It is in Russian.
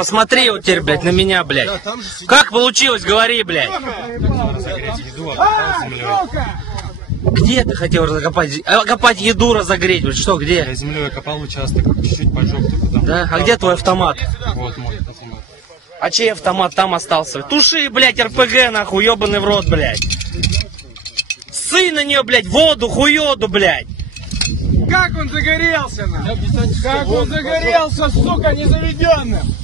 Посмотри вот теперь, блядь, на меня, блядь. Как получилось, говори, блядь. Где ты хотел копать еду, разогреть? Вот что, где? Я землей копал участок, чуть-чуть поджег. Да? А где твой автомат? Вот мой автомат. А чей автомат там остался? Туши, блядь, РПГ, нахуй, ебаный в рот, блядь. Ссы на нее, блядь, воду, хуёду, блядь. Как он загорелся, нахуй? Как он загорелся, сука, незаведенным?